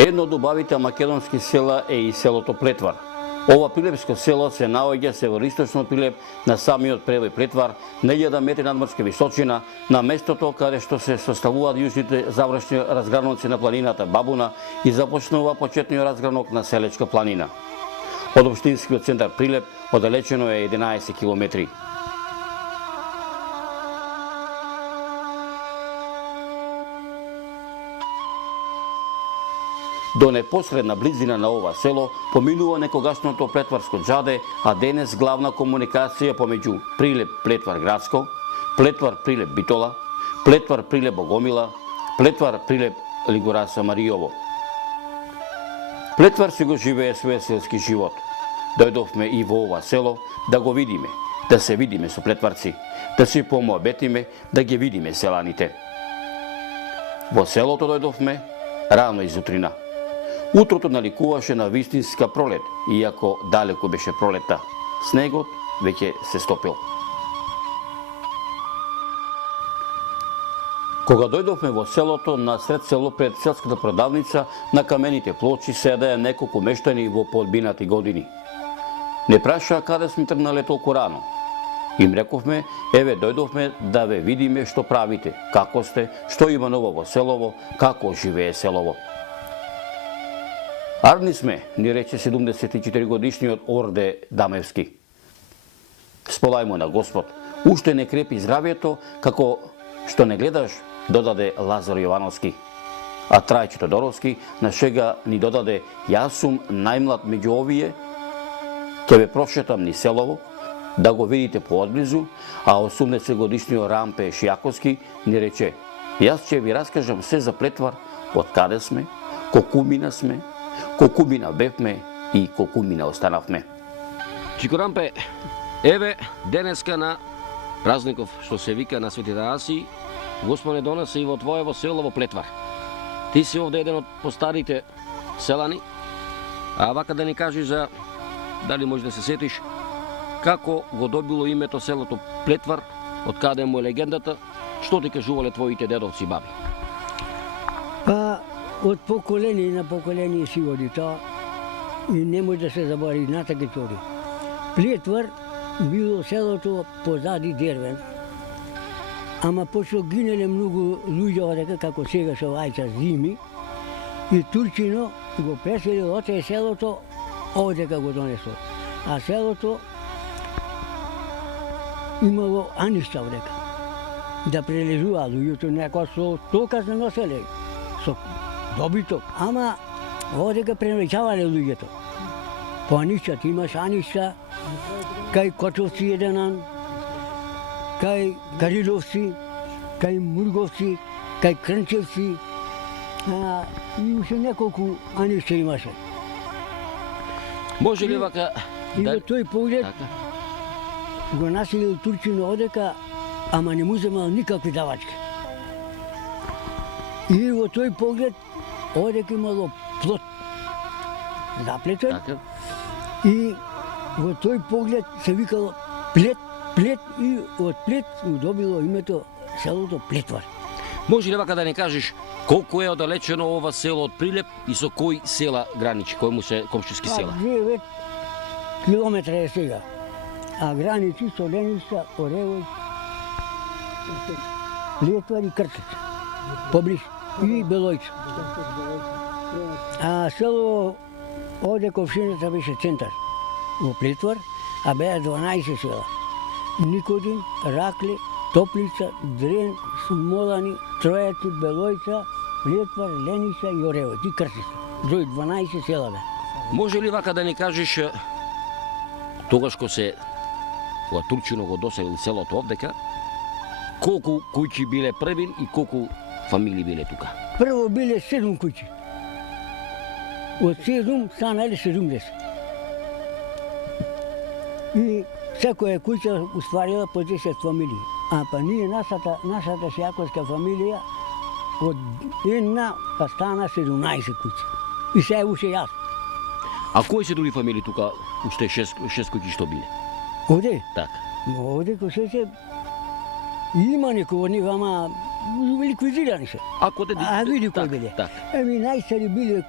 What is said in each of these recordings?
Едно од убавите македонски села е и селото Плетвар. Ова прилепско село се наоѓа североисточно Прилеп на самиот предој Плетвар, на 1000 метри надморска височина, на местото каде што се составуваат јужните завршни разграноци на планината Бабуна и започнува почетниот разгранок на Селечка планина. Од општинскиот центар Прилеп оддалечено е 11 километри. До непосредна близина на ова село поминува некогашното Плетварско џаде, а денес главна комуникација помеѓу Прилеп-Плетвар градско, Плетвар-Прилеп Битола, Плетвар-Прилеп Богомила, Плетвар-Прилеп Лигураса Маријово. Плетвар си го живее својот селски живот. Дојдовме и во ова село да го видиме, да се видиме со плетварци, да си помоабетиме, да ги видиме селаните. Во селото дојдовме рано изутрина. Утрото наликуваше на вистинска пролет, иако далеко беше пролетта. Снегот веќе се стопил. Кога дојдовме во селото, на сред село пред селската продавница, на камените плочи седеа неколку мештани во подбинати години. Не прашаа каде сме тргнале толку рано. Им рековме, еве дојдовме да ве видиме што правите, како сте, што има ново во селово, како живее селово. Арни сме, ни рече 74 годишниот Орде Дамевски. Сполајмо на Господ, уште не крепи здравието, како што не гледаш, додаде Лазар Јовановски. А Трајче Тодоровски на шега ни додаде, јас сум најмлад меѓу овие, ќе ве прошетам ни селово, да го видите поодблизу, а 80 годишниот Рампе Шијаковски ни рече, јас ќе ви раскажам се за Плетвар, од каде сме, колку сме, колку бевме и колку останавме. Чико Рампе, еве денеска на празников што се вика на Свети Танаси, Господ не донесе и во твоево село во Плетвар. Ти си овде еден од постарите селани, а вака да ни кажеш за, дали можеш да се сетиш, како го добило името селото Плетвар, од каде му е легендата, што ти кажувале твоите дедовци и баби? Па, од поколение на поколение си оди тоа и не може да се заборави натака тоди. Плетвар било селото позади Дервен, ама пошто гинеле многу луѓе одека, како сега со Ајца зими, и Турчино го преселил од селото, одека го донесло. А селото имало аништа одека. Да прелезуваа луѓето, некоја со тока се носеле, со добиток, ама одека пренеќавале луѓето. По анишчата имаш аништа, кај Котовци еденан, кај Кариловци, кај Мурговци, кај Крнчевци, и уште неколку аништа имаше. Може ли вака И во тој поглед го населил Турчино одека, ама не му земал никакви давачки. И во тој поглед одека имало плот заплетен, и во тој поглед се викало Плет, и од Плет добило името селото Плетвар. Може ли вака да ни кажеш колку е оддалечено ова село од Прилеп и со кои села граничи, кои му се комшиски села? 9 километра е сега, а граничи со Леница, Оревој, Плетвар и Крчица, поближ, и Белојче. А село одека општината беше центар во Плетвар, а беа 12 села. Никодин, Ракле, Топлица, Дрен, Смолани, Тројаци, Белојца, Плетвар, Леница и Оревој, и Крчица. Број 12 села беа. Може ли вака да ни кажеш, тогаш ко се кога Турчино го доселил селото овдека, колку куќи биле први и колку фамилии биле тука? Прво биле 7 куќи. Од 7 станале 70. И секоја куќа устварила по 10 фамилии. А па ние, нашата шијаковска фамилија, од една па стана 17 куќи. И се уште јас. А кои се други фамилии тука, уште 6 куќи што биле? Овде? Така. Овде кој се има некој од нив, ама ликвидирани се. Ако А види кој биле. Така. Еми најстари биле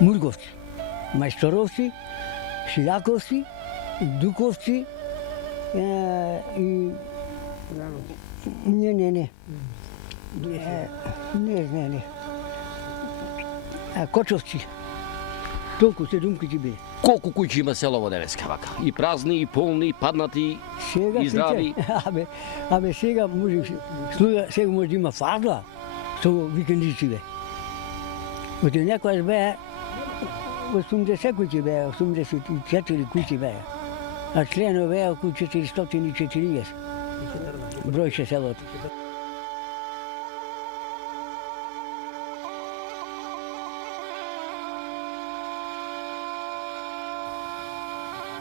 Мурговци, Мајсторовци, Шијаковци, Дуковци и... Не. Не. Кочовци. Толку се думките бе. Колку куќи има село во Денеска вака? И празни, и полни, и паднати, Сега и здрави. Абе сега може сега може да има фазла со викендици бе. Оте некојаш бе 80 куќи бе, 84 куќи бе. А членови бе околу 440. Бројше селото.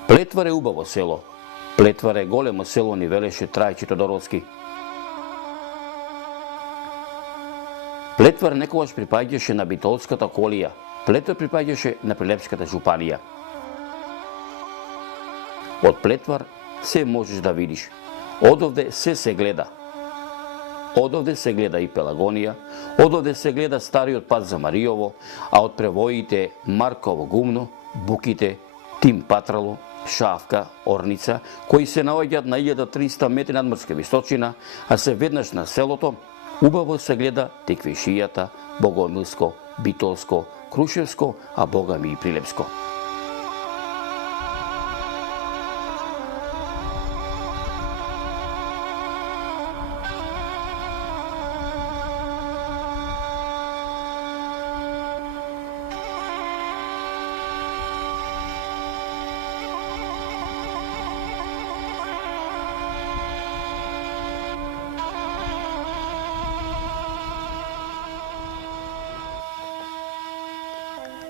Плетвар е убаво село. Плетвар е големо село, ни велеше Трајче Тодоровски. Плетвар некогаш припаѓаше на Битолската колија. Плетвар припаѓаше на Прилепската жупанија. Од Плетвар се можеш да видиш. Одовде се гледа. Одовде се гледа и Пелагонија, одовде се гледа стариот пат за Мариово, а од превоите Марково гумно, Буките, Тим Патрало, Шавка, Орница, кои се наоѓаат на 1300 метри надморска височина, а се веднаш на селото, убаво се гледа Теквишијата, Богомилско, Битолско, Крушевско, а богами и Прилепско.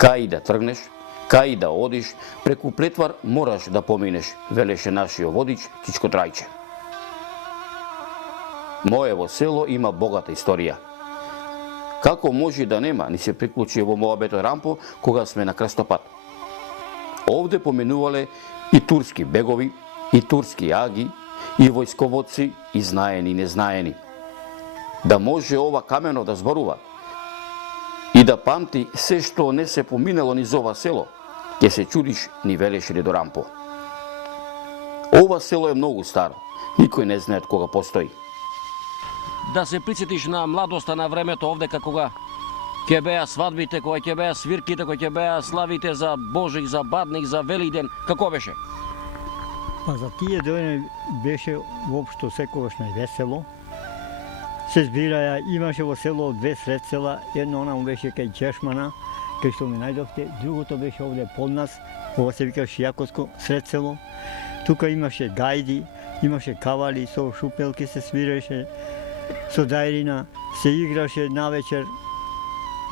Кај да тргнеш, кај да одиш, преку Плетвар мораш да поминеш, велеше нашиот водич Чичко Трајче. Моево село има богата историја. Како може да нема, ни се приклучи во Моабето Рампо, кога сме на крстопат. Овде поминувале и турски бегови, и турски аги, и војсководци, и знаени и незнаени. Да може ова камено да зборува, и да памти се што не се поминало низ ова село, ќе се чудиш, ни велеше Дедо Рампо. Ова село е многу старо, никој не знае од кога постои. Да се присетиш на младоста на времето овде кога ќе беа свадбите, кога ќе беа свирките, кога ќе беа славите за Божик, за Бадник, за Велиден, како беше? Па за тие денови беше воопшто секогаш највесело. Се збираја, имаше во село две сред села, едно онаму беше кај Чешмана, кај што ме најдовте, другото беше овде под нас, ова се вика Шијаковско сред село. Тука имаше гајди, имаше кавали, со шупелки се свиреше, со дајрина, се играше навечер,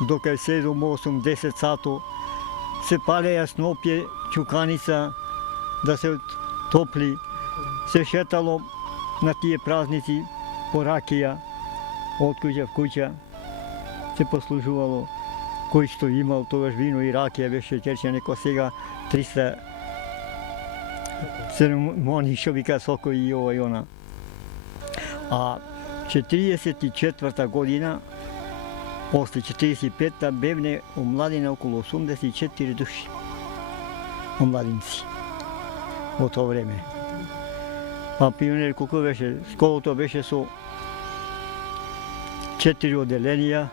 докај 7, 8, 10 сато, се палеја снопје, чуканица, да се топли, се шетало на тие празници по ракија, од куќа в куќа, се послужувало кој што имал тогаш вино и ракија беше черче неко сега 300 церемонии што вика соко и ова и она. А 44 година, после 45-та бевне омладина околу 84 души. Омладинци. Во тоа време. Па пионер колку беше, школото беше со 4 оделенија,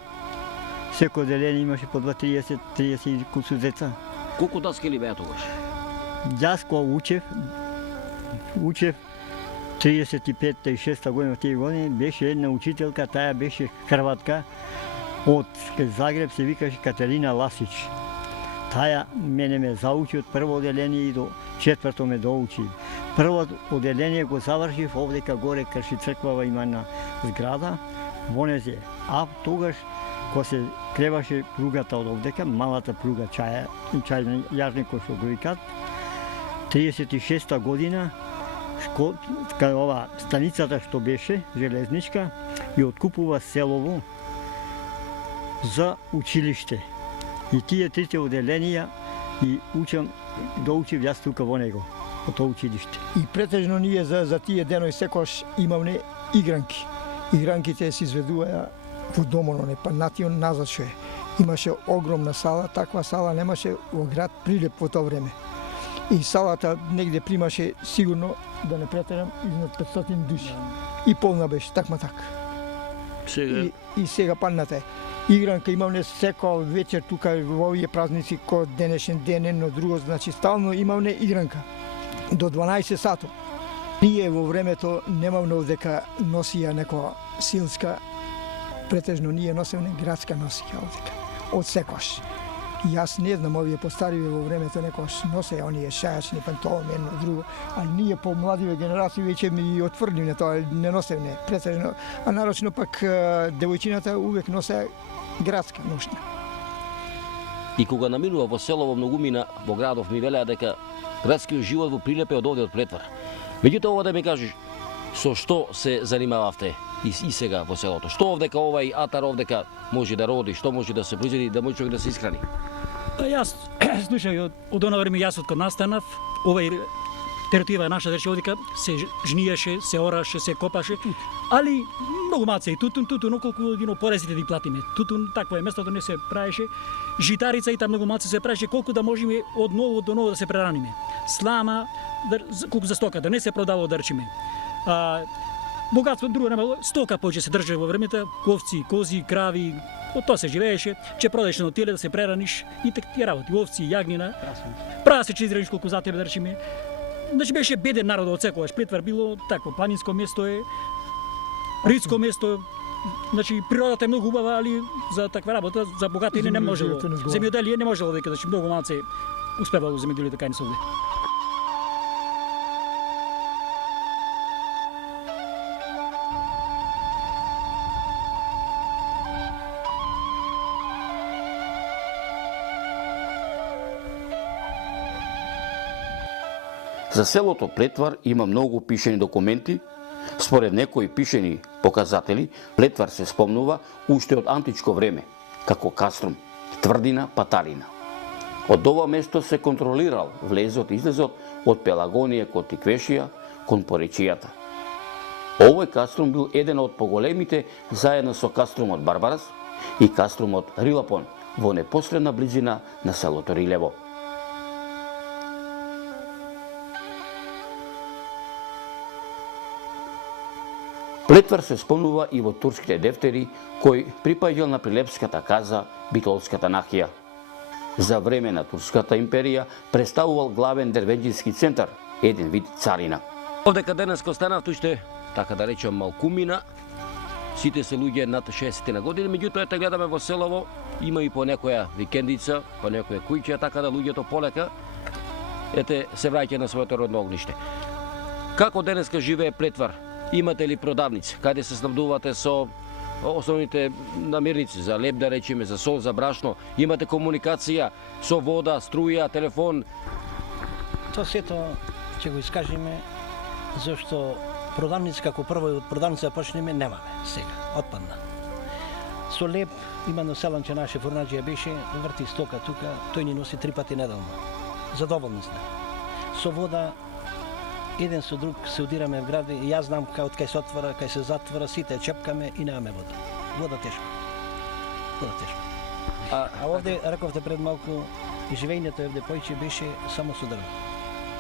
секој оделение имаше по 30 кусу деца. Колку даскали беа тогаш? Јас кога учев 35-та и 6-та година, тие години, беше една учителка, таа беше хрватка, од Загреб се викаше Катерина Ласич. Таа мене ме заучи од прво оделение и до 4-то ме доучи. Прво оделение го завршив овдека горе крши црквава има на зграда, вонезе. А тогаш, кога се креваше пругата од овдека, малата пруга чајна јарникот што го викат, 36-та година, ова станицата што беше, железничка, и откупува селово за училиште. И тие трите оделенија и доучив јас тука во него, во тоа училиште. И претежно ние за тие денови секогаш имавме игранки. Игранките се изведуваја во домононе, па натион назад што е. Имаше огромна сала, таква сала немаше во град Прилеп во тоа време. И салата негде примаше сигурно, да не претерам, изнад 500 души. И полна беше, такма така. Сега И сега панната е. Игранка имавме секој вечер тука во овие празници ко денешен ден, едно друго, значи стално имавме игранка. До 12 сато. Ние во времето немавме одека носија некоја силска, претежно ние носевме градска носија одека, од секојаш. Јас не знам, овие постариве во времето некојаш носе оние шајачни панталони, едно друго, а ние по младиве генерации веќе ми отврдивме тоа, не носевме претежно, а нарочно пак девојчината увек носе градска ношна. и кога наминува во селово Многумина, во градов ми велеа дека градскиот живот во Прилеп е од овде од Плетвар. Меѓутоа ова да ми кажеш, со што се занимававте и сега во селото? Што овдека овај атар овдека може да роди, што може да се произведи, да може човек да се исхрани? Па јас, слушај, од оно време јас откад настанав, овај територија наша, рече одека, се жниеше, се ораше, се копаше, али многу маце и тутун, околку годино порезите да платиме. Тутун, такво е, местото не се правеше, житарица и там многу маце се правеше, колку да можеме од ново до ново да се прераниме. Слама, колку за стока, да не се продава да речеме. Богатство друго немало, стока повеќе се држа во времето, овци, кози, крави, од тоа се живееше, че продадеш на теле да се прераниш и тие работи, овци, јагнина, прасече израниш колку за тебе да речеме. Значи беше беден народ од секогаш. Плетвар било тако, планинско место е, ридско место, значи природата е многу убава, али за таква работа, за богатини не можело. Земјоделие не можело дека, значи многу малце успевало земјоделие така не се овде. За селото Плетвар има многу пишени документи. Според некои пишени показатели, Плетвар се спомнува уште од античко време, како каструм, тврдина, патарина. Од ова место се контролирал влезот и излезот од Пелагонија кон Тиквешија, кон Поречијата. Овој каструм бил еден од поголемите заедно со каструмот Барбарас и каструмот Рилапон во непосредна близина на селото Рилево. Плетвар се спомнува и во турските дефтери кој припаѓал на прилепската каза Битолската нахија. За време на Турската империја представувал главен дервеџински центар, еден вид царина. Овдека денеска останав уште, така да речем, малкумина. Сите се луѓе над 60 на години, меѓутоа ете гледаме во селово, има и по некоја викендица, по некоја кујче, така да луѓето полека ете се враќа на своето родно огниште. Како денеска живее Плетвар? Имате ли продавници? Каде се снабдувате со основните намирници за леб, да речеме, за сол, за брашно? Имате комуникација со вода, струја, телефон? Тоа сето ќе го искажеме, зашто продавници, како прво од продавница да почнеме, немаме сега, отпадна. Со леб, има на селанче наше фурнаџија беше, врти стока тука, тој ни носи 3 пати неделно. Задоволни сме. Со вода, еден со друг се удираме в гради, и јас знам кај од кај се отвора, кај се затвора, сите чепкаме и немаме вода. Вода тешко. Вода тешко. А овде, рековте пред малку, живењето овде појче беше само со дрва.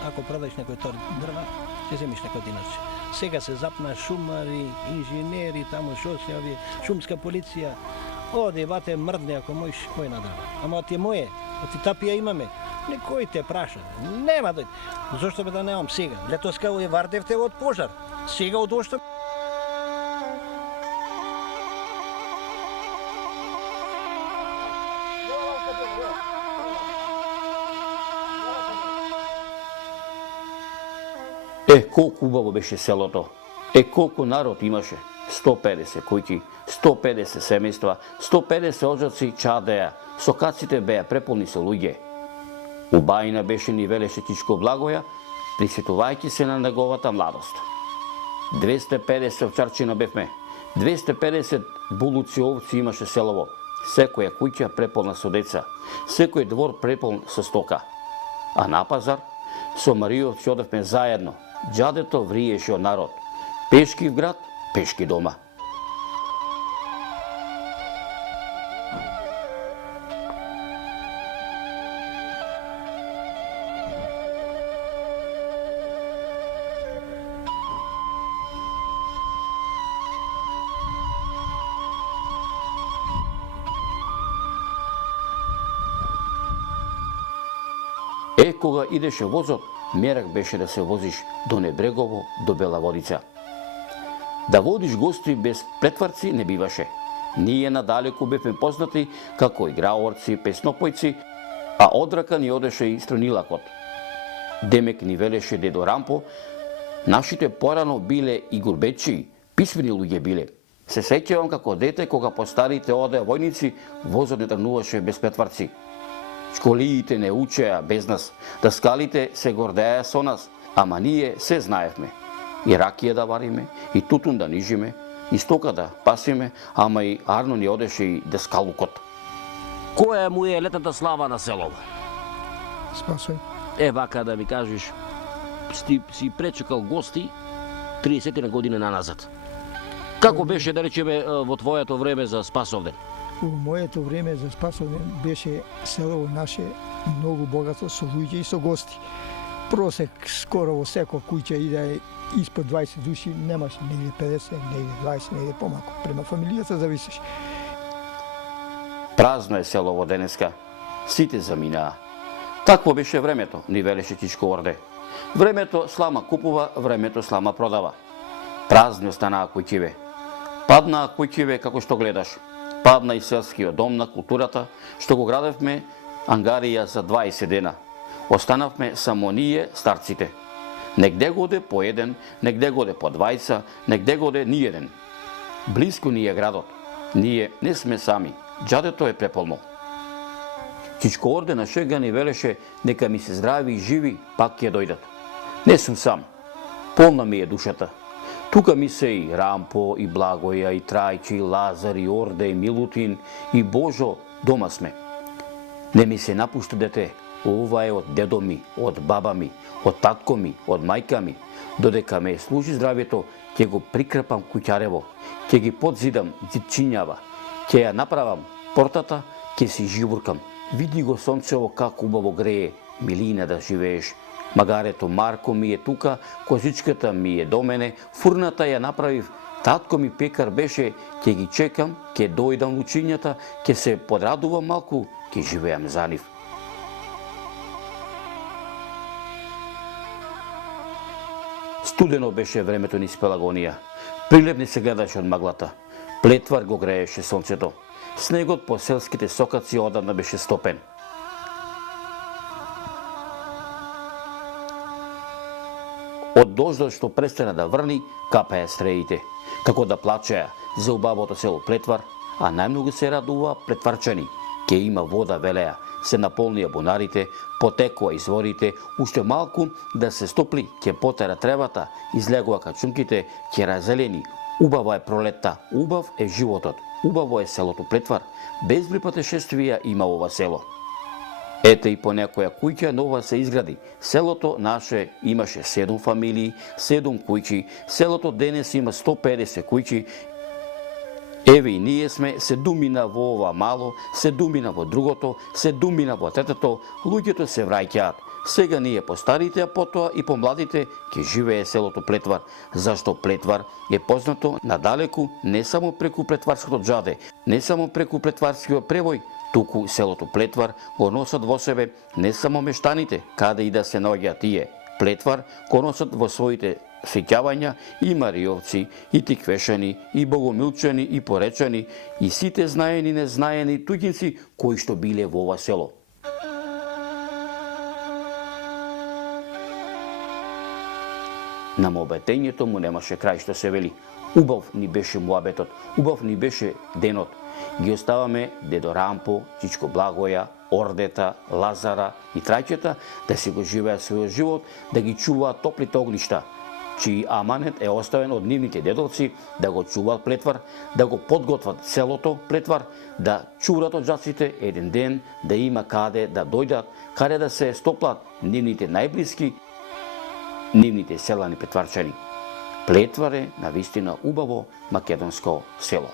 Ако продаш некој тор дрва, ќе земиш некој динарче. Сега се запна шумари, инженери, таму шо се овие, шумска полиција. Оде, бате, мрдне ако можеш, кој на дрва. Ама ти е моје, оти тапија имаме. Некој те праша, нема дојде. Зошто бе да немам сега? Летоска е вардевте од пожар. Сега од ошто. Колку убаво беше селото. Колку народ имаше. 150 куќи, 150 семејства, 150 оджаци чадеа. Сокаците беа преполни со луѓе. Убајна беше ни велеше Тичко Благоја, присетувајќи се на неговата младост. 250 овчарчина бевме, 250 булуци овци имаше селово, секоја куќа преполна со деца, секој двор преполн со стока. А на пазар, со Маријовци одевме заедно, џадето вриеше од народ, пешки в град, пешки дома. Кога идеше возот, мерак беше да се возиш до Небрегово, до Бела Водица. Да водиш гости без плетварци не биваше. Ние надалеку бевме познати како играорци, песнопојци, а одрака ни одеше и странилакот. Демек ни велеше дедо Рампо, нашите порано биле и гурбечи, писмени луѓе биле. Се сеќавам како дете кога постарите оде војници, возот не тргнуваше без плетварци. Школиите не учеа без нас, даскалите се гордеа со нас, ама ние се знаевме. И ракија да вариме, и тутун да нижиме, и стока да пасиме, ама и арно ни одеше и даскалукот. Која му е летната слава на селово? Спасој. Вака да ми кажеш, си пречекал гости 30 на година наназад. Како беше, да речеме, во твоето време за Спасовден? У моето време за Спасовден беше село наше многу богато со луѓе и со гости. Просек скоро во секој куќа и да е испод 20 души, немаше негде 50, негде 20, негде помалку. Према фамилијата зависеше. Празно е селово денеска. Сите заминаа. Такво беше времето, ни велеше Тичко Орде. Времето слама купува, времето слама продава. Празни останаа куќиве. Паднаа куќиве како што гледаш. Падна и селскиот дом на културата, што го градевме ангарија за 20 дена. Останавме само ние, старците. Негде годе по еден, негде годе по двајца, негде годе ни еден. Блиско ни е градот. Ние не сме сами. Џадето е преполно. Чичко Орде на шега ни велеше нека ми се здрави и живи, пак ќе дојдат. Не сум сам. Полна ми е душата. Тука ми се и Рампо, и Благоја, и Трајче, и Лазар, и Орде, и Милутин, и Божо, дома сме. Не ми се напушта дете, ова е од дедо ми, од баба ми, од татко ми, од мајка ми. Додека ме служи здравието, ќе го прикрепам куќарево, ќе ги подзидам зидчињава, ќе ја направам портата, ќе си живуркам. Види го сонцево како убаво грее, милина да живееш. Магарето Марко ми е тука, козичката ми е до мене, фурната ја направив, татко ми пекар беше, ќе ги чекам, ќе дојдам лучињата, ќе се подрадувам малку, ќе живеам за нив. Студено беше времето низ Пелагонија. Прилепни се гледаше од маглата. Плетвар го грееше сонцето. Снегот по селските сокаци одамна беше стопен. Од дождот што престана да врни, капеа стреите, како да плачеа за убавото село Плетвар, а најмногу се радува плетварчани. Ке има вода, велеа, се наполнија бунарите, потекоа изворите, уште малку да се стопли, ќе потера тревата, излегува качунките, ќе разелени. Убава е пролетта, убав е животот, убаво е селото Плетвар. Безброј патешествија има ова село. Ете и по некоја куќа нова се изгради. Селото наше имаше 7 фамилии, 7 куќи. Селото денес има 150 куќи. Еве и ние сме, се думина во ова мало, се думина во другото, се думина во третото, луѓето се враќаат. Сега ние постарите, а потоа и помладите ќе живее селото Плетвар. Зашто Плетвар е познато надалеку не само преку плетварското џаде, не само преку плетварскиот превој, туку селото Плетвар го носат во себе не само мештаните, каде и да се наоѓаат тие. Плетвар го носат во своите сеќавања и мариовци, и тиквешани, и богомилчани, и поречани, и сите знаени и незнаени туѓинци кои што биле во ова село. На моабетењето му немаше крај, што се вели. Убав ни беше муабетот, убав ни беше денот. Ги оставаме дедо Рампо, Чичко Благоја, Ордета, Лазара и Трајчета да си го живеат својот живот, да ги чуваат топлите огништа, чии аманет е оставен од нивните дедовци, да го чуваат Плетвар, да го подготват селото Плетвар, да чурат од џаците еден ден, да има каде да дојдат, каде да се стоплат нивните најблиски, нивните селани плетварчани. Плетвар е навистина убаво македонско село.